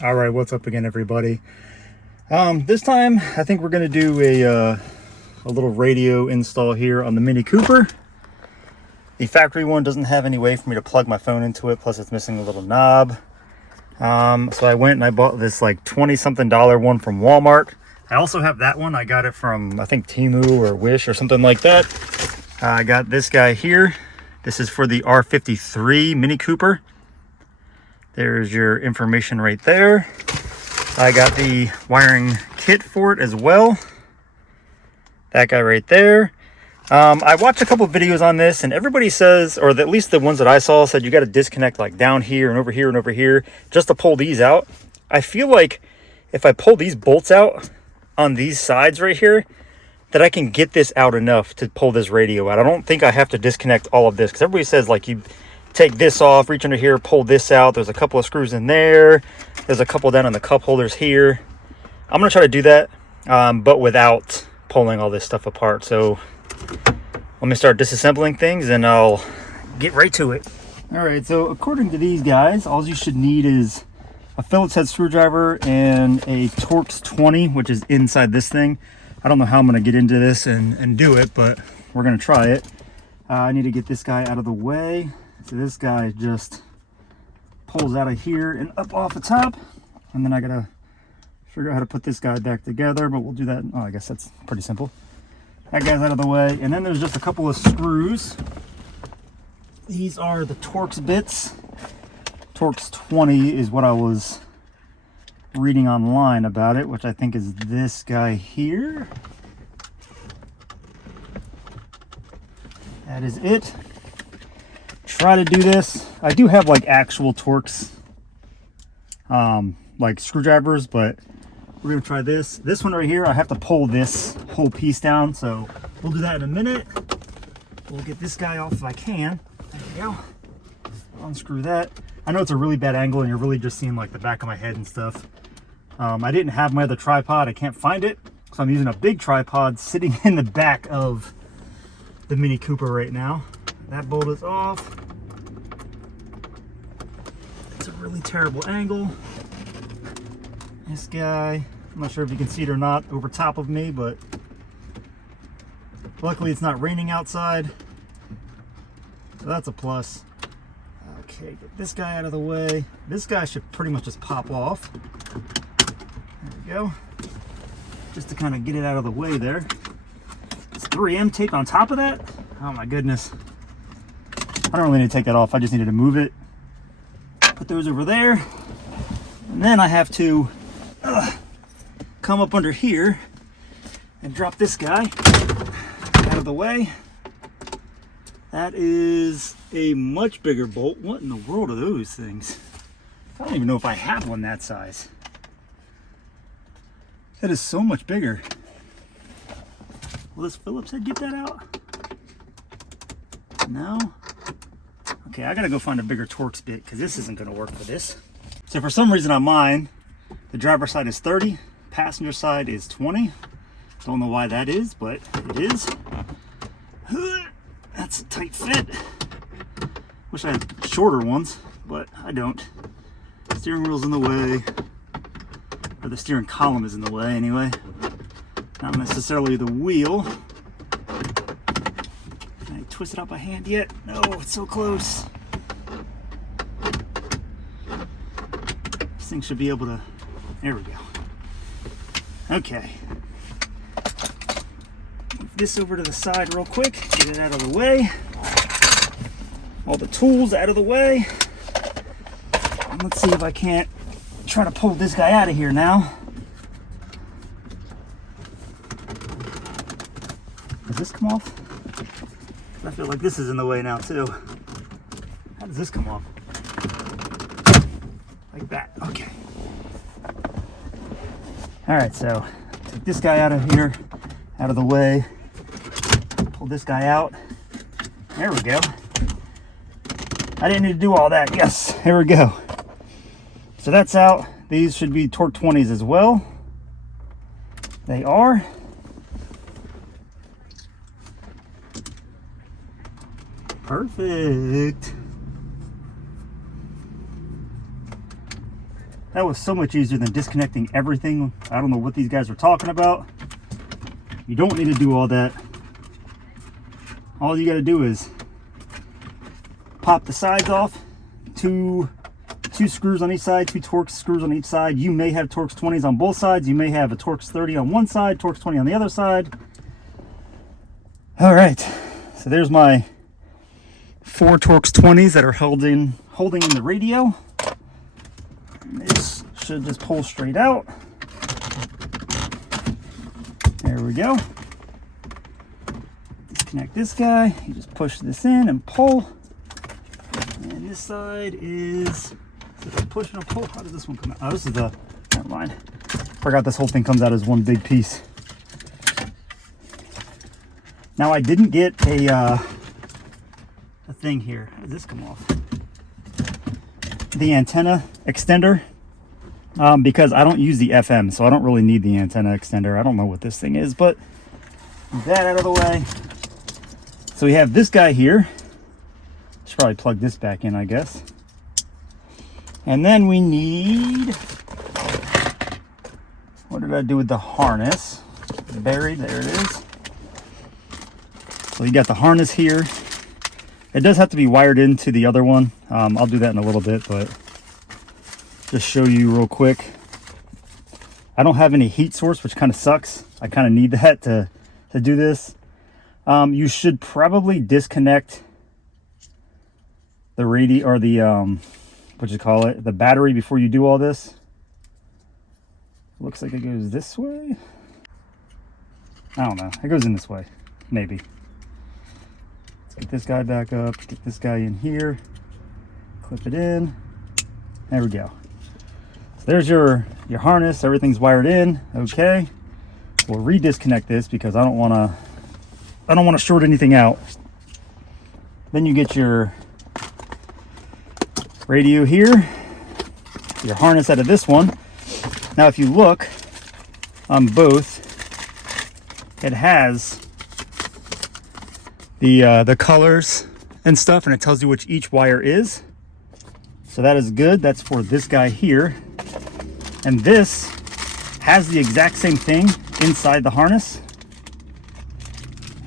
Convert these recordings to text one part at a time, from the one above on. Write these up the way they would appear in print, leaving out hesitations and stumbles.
All right, what's up again, everybody? This time I think we're gonna do a little radio install here on the Mini Cooper. The factory one doesn't have any way for me to plug my phone into it, plus it's missing a little knob. So I went and I bought this like $20-something one from Walmart. I also have that one. I got it from, I think, Temu or Wish or something like that. I got this guy here. This is for the R53 Mini Cooper. There's your information right there. I got the wiring kit for it as well. That guy right there. I watched a couple of videos on this, and everybody says, or at least the ones that I saw, said you got to disconnect like down here and over here and over here just to pull these out. I feel like if I pull these bolts out on these sides right here, that I can get this out enough to pull this radio out. I don't think I have to disconnect all of this, because everybody says like you take this off, reach under here, pull this out. There's a couple of screws in there. There's a couple down in the cup holders here. I'm gonna try to do that, but without pulling all this stuff apart. So let me start disassembling things and I'll get right to it. All right, so according to these guys, all you should need is a Phillips head screwdriver and a Torx 20, which is inside this thing. I don't know how I'm gonna get into this and do it, but we're gonna try it. I need to get this guy out of the way. So this guy just pulls out of here and up off the top. And then I gotta figure out how to put this guy back together, but we'll do that. Oh, I guess that's pretty simple. That guy's out of the way. And then there's just a couple of screws. These are the Torx bits. Torx 20 is what I was reading online about it, which I think is this guy here. That is it. Try to do this. I do have like actual Torx like screwdrivers, but we're gonna try this. This one right here, I have to pull this whole piece down, so we'll do that in a minute. We'll get this guy off if I can. There we go. Unscrew that. I know it's a really bad angle and you're really just seeing like the back of my head and stuff. I didn't have my other tripod. I can't find it, so I'm using a big tripod sitting in the back of the Mini Cooper right now. That bolt is off. It's a really terrible angle. This guy, I'm not sure if you can see it or not over top of me, but luckily it's not raining outside, so that's a plus. Okay, get this guy out of the way. This guy should pretty much just pop off. There we go. Just to kind of get it out of the way there. It's 3M tape on top of that. Oh my goodness. I don't really need to take that off. I just needed to move it. Put those over there. And then I have to come up under here and drop this guy out of the way. That is a much bigger bolt. What in the world are those things? I don't even know if I have one that size. That is so much bigger. Will this Phillips head get that out? No? Okay, I gotta go find a bigger Torx bit because this isn't gonna work for this. So for some reason on mine, the driver's side is 30, passenger side is 20. Don't know why that is, but it is. That's a tight fit. Wish I had shorter ones, but I don't. Steering wheel's in the way, or the steering column is in the way anyway. Not necessarily the wheel. Can I twist it out by hand yet? No, it's so close. This thing should be able to, there we go. Okay. Move this over to the side real quick, get it out of the way. All the tools out of the way. And let's see if I can't try to pull this guy out of here now. Does this come off? I feel like this is in the way now too. How does this come off? Like that, okay. All right, so take this guy out of here, out of the way. Pull this guy out. There we go. I didn't need to do all that. Yes, here we go. So that's out. These should be Torx 20s as well. They are. Perfect. That was so much easier than disconnecting everything. I don't know what these guys are talking about. You don't need to do all that. All you got to do is pop the sides off, two screws on each side, two Torx screws on each side. You may have Torx 20s on both sides. You may have a Torx 30 on one side, Torx 20 on the other side. All right, so there's my 4 Torx 20s that are holding in the radio. And this should just pull straight out. There we go. Disconnect this guy. You just push this in and pull. And this side is it a push and a pull? How does this one come out? Oh, this is the, never mind. Forgot this whole thing comes out as one big piece. Now I didn't get a thing here. How does this come off? The antenna extender, because I don't use the FM, so I don't really need the antenna extender. I don't know what this thing is, but that out of the way. So we have this guy here. Should probably plug this back in, I guess. And then we need, what did I do with the harness? Buried, there it is. So you got the harness here. It does have to be wired into the other one. I'll do that in a little bit, but just show you real quick. I don't have any heat source, which kind of sucks. I kind of need that to do this. You should probably disconnect the radio or the what you call it, the battery before you do all this. Looks like it goes this way. I don't know. It goes in this way, maybe. Get this guy back up, get this guy in here, clip it in. There we go. So there's your harness, everything's wired in. Okay. We'll re-disconnect this because I don't want to short anything out. Then you get your radio here, your harness out of this one. Now if you look on both, it has the colors and stuff, and it tells you which each wire is. So that is good. That's for this guy here. And this has the exact same thing inside the harness.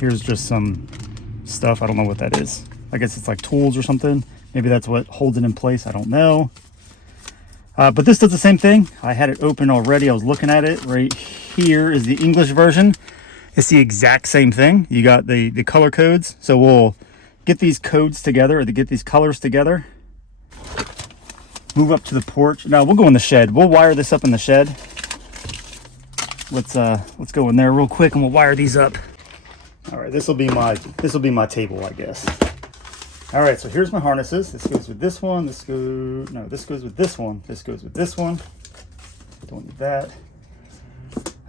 Here's just some stuff. I don't know what that is. I guess it's like tools or something. Maybe that's what holds it in place. I don't know. But this does the same thing. I had it open already. I was looking at it. Right here is the English version. It's the exact same thing. You got the color codes. So we'll get these codes together, or to get these colors together. Move up to the porch. Now we'll go in the shed. We'll wire this up in the shed. Let's go in there real quick and we'll wire these up. All right, this will be my table, I guess. All right, so here's my harnesses. This goes with this one. This goes with this one. This goes with this one. Don't need that.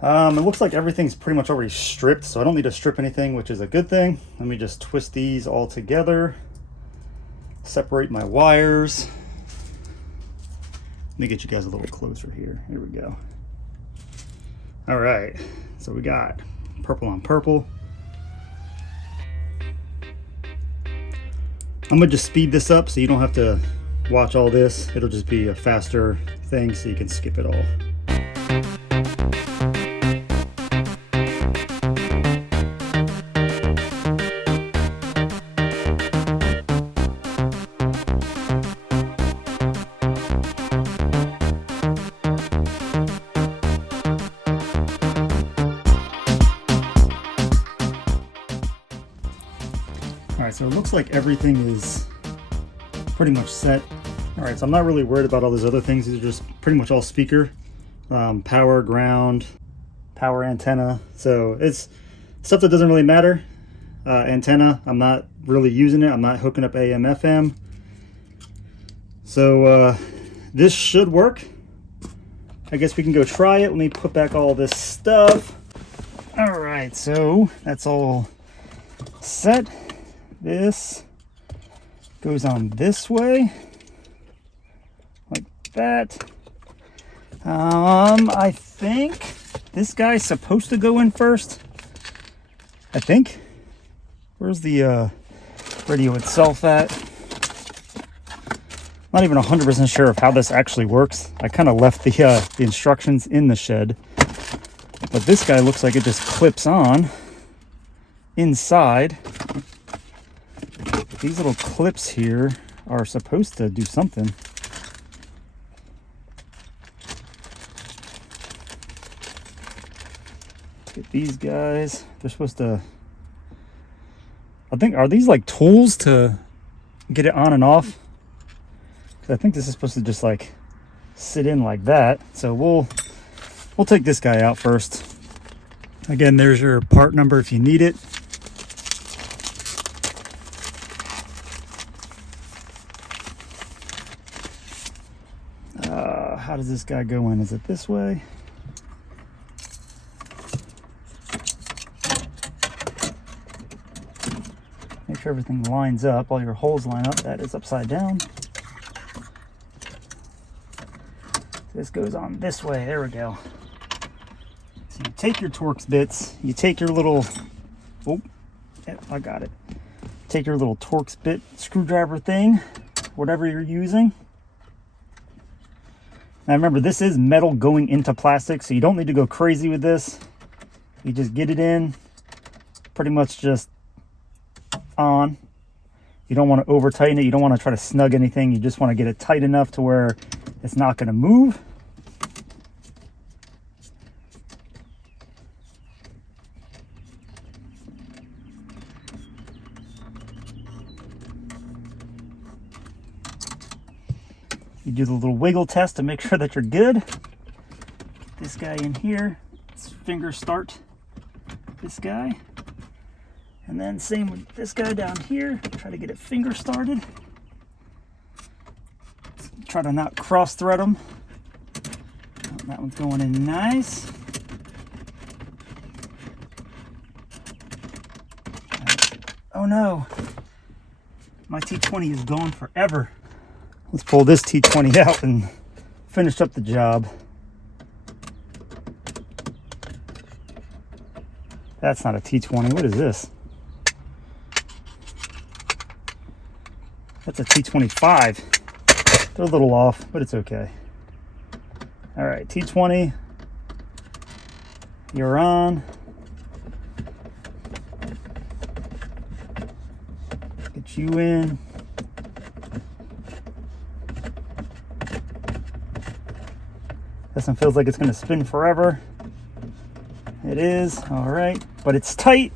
It looks like everything's pretty much already stripped, so I don't need to strip anything, which is a good thing. Let me just twist these all together. Separate my wires. Let me get you guys a little closer here. Here we go. All right, so we got purple on purple. I'm gonna just speed this up so you don't have to watch all this. It'll just be a faster thing so you can skip it all. Alright, so it looks like everything is pretty much set. Alright, so I'm not really worried about all these other things. These are just pretty much all speaker, power, ground, power antenna. So it's stuff that doesn't really matter. Antenna, I'm not really using it. I'm not hooking up AM, FM. So this should work. I guess we can go try it. Let me put back all this stuff. Alright, so that's all set. This goes on this way, like that. I think this guy's supposed to go in first. I think. Where's the radio itself at? Not even 100% sure of how this actually works. I kind of left the instructions in the shed. But this guy looks like it just clips on inside. These little clips here are supposed to do something. Get these guys. They're supposed to... I think, are these like tools to get it on and off? Because I think this is supposed to just like sit in like that. So we'll take this guy out first. Again, there's your part number if you need it. How does this guy go in? Is it this way? Make sure everything lines up, all your holes line up. That is upside down. This goes on this way. There we go. So you take your Torx bits, you take your little, oh, yeah, I got it. Take your little Torx bit screwdriver thing, whatever you're using. Now remember, this is metal going into plastic, so you don't need to go crazy with this. You just get it in, pretty much just on. You don't want to over tighten it. You don't want to try to snug anything. You just want to get it tight enough to where it's not going to move. You do the little wiggle test to make sure that you're good. Get this guy in here. Let's finger start this guy. And then same with this guy down here. Try to get it finger started. Try to not cross thread them. Oh, that one's going in nice. Oh no, my T20 is gone forever. Let's pull this T20 out and finish up the job. That's not a T20. What is this? That's a T25. They're a little off, but it's okay. All right, T20. You're on. Get you in. This one feels like it's going to spin forever. It is. All right, but it's tight.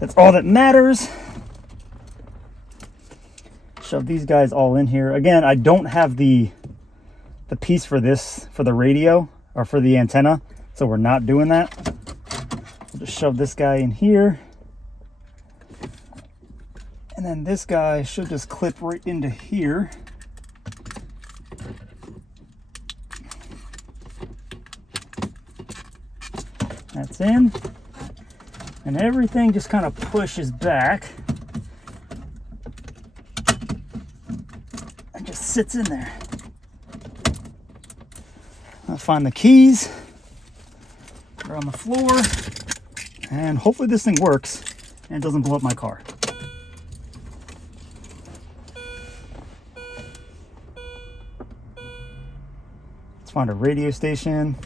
That's all that matters. Shove these guys all in here. Again, I don't have the piece for this, for the radio or for the antenna, so we're not doing that. We'll just shove this guy in here. And then this guy should just clip right into here. That's in. And everything just kind of pushes back and just sits in there. I'll find the keys. They're on the floor. And hopefully this thing works and doesn't blow up my car. Let's find a radio station.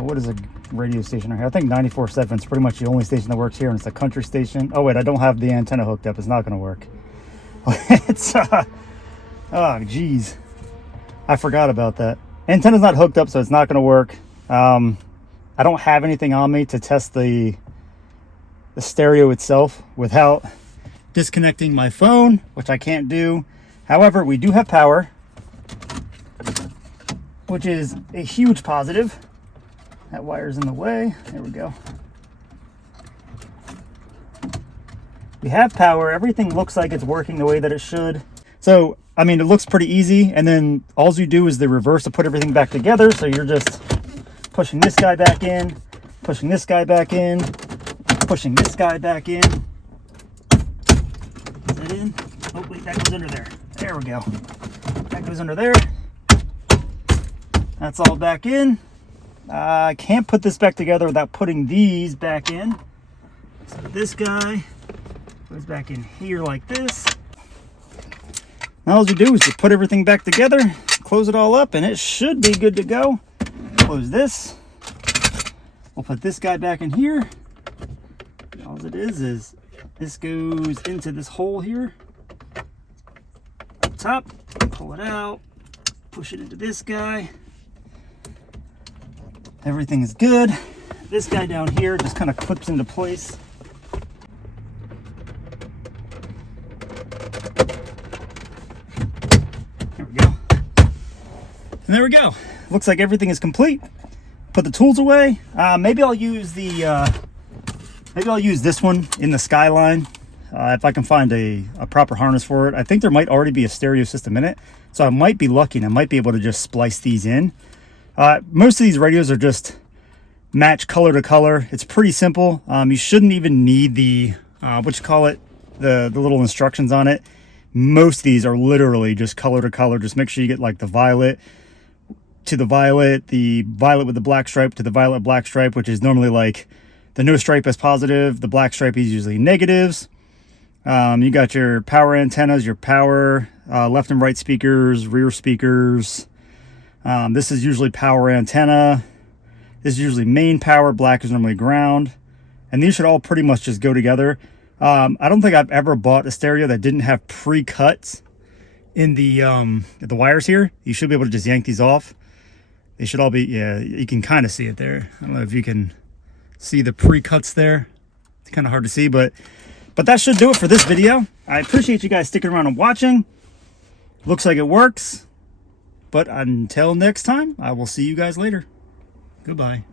What is a radio station right here? I think 94.7 is pretty much the only station that works here, and it's a country station. Oh wait, I don't have the antenna hooked up. It's not going to work. It's oh geez, I forgot about that. Antenna's not hooked up, so it's not going to work. I don't have anything on me to test the stereo itself without disconnecting my phone, which I can't do. However, we do have power, which is a huge positive. That wire's in the way. There we go. We have power. Everything looks like it's working the way that it should. So, I mean, it looks pretty easy. And then all you do is the reverse to put everything back together. So you're just pushing this guy back in, pushing this guy back in, pushing this guy back in. Is that in? Oh, wait, that goes under there. There we go. That goes under there. That's all back in. I can't put this back together without putting these back in. So this guy goes back in here like this. All you do is you put everything back together, close it all up, and it should be good to go. Close this. We'll put this guy back in here. All it is this goes into this hole here. Up top, pull it out, push it into this guy. Everything is good. This guy down here just kind of clips into place. There we go. And there we go. Looks like everything is complete. Put the tools away. Maybe I'll use this one in the Skyline if I can find a proper harness for it. I think there might already be a stereo system in it, so I might be lucky and I might be able to just splice these in. Most of these radios are just match color to color. It's pretty simple. You shouldn't even need the the little instructions on it. Most of these are literally just color to color. Just make sure you get like the violet to the violet with the black stripe to the violet black stripe, which is normally like the no stripe is positive, the black stripe is usually negatives. You got your power antennas, your power left and right speakers, rear speakers. This is usually power antenna. This is usually main power. Black is normally ground. And these should all pretty much just go together. I don't think I've ever bought a stereo that didn't have pre-cuts in the wires here. You should be able to just yank these off. They should all be, yeah, you can kind of see it there. I don't know if you can see the pre-cuts there. It's kind of hard to see, but that should do it for this video. I appreciate you guys sticking around and watching. Looks like it works. But until next time, I will see you guys later. Goodbye.